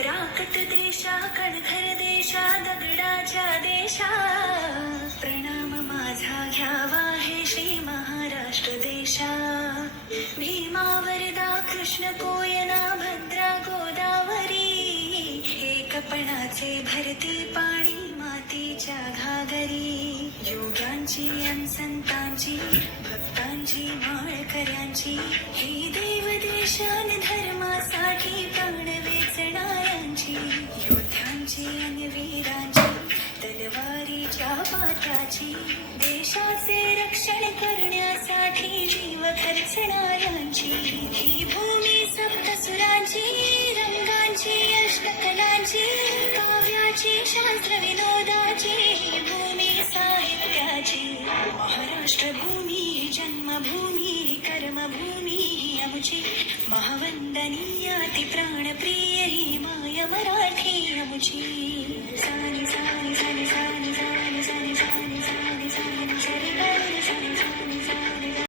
राकट देशा कणखर देशा दगडाच्या देशा, प्रणाम माझा घ्यावा हे श्री महाराष्ट्र देशा. भीमा वरदा कृष्ण कोयना भद्रा गोदावरी, एकपणाचे भरती पाणी मातीच्या घागरी. योग्यांची अन संतांची भक्तांची माळकऱ्यांची, ही देव देशान धर्मासाठी प्राण वेचणाऱ्यांची. योद्ध्यांची अन वीरांची तलवारीच्या पात्याची, देशाचे रक्षण करण्यासाठी जीव खर्चणाऱ्यांची. ही भूमी सप्तसुरांची, रंगांची अष्टकलांची, काव्याची शास्त्र विनोदाची, ही भूमी साहित्याची. महाराष्ट्र भूमी जन्मभूमी कर्मभूमी ही आमची, महावंदनीय ती प्राणप्रिय ही माय मराठी आमची. सानी सा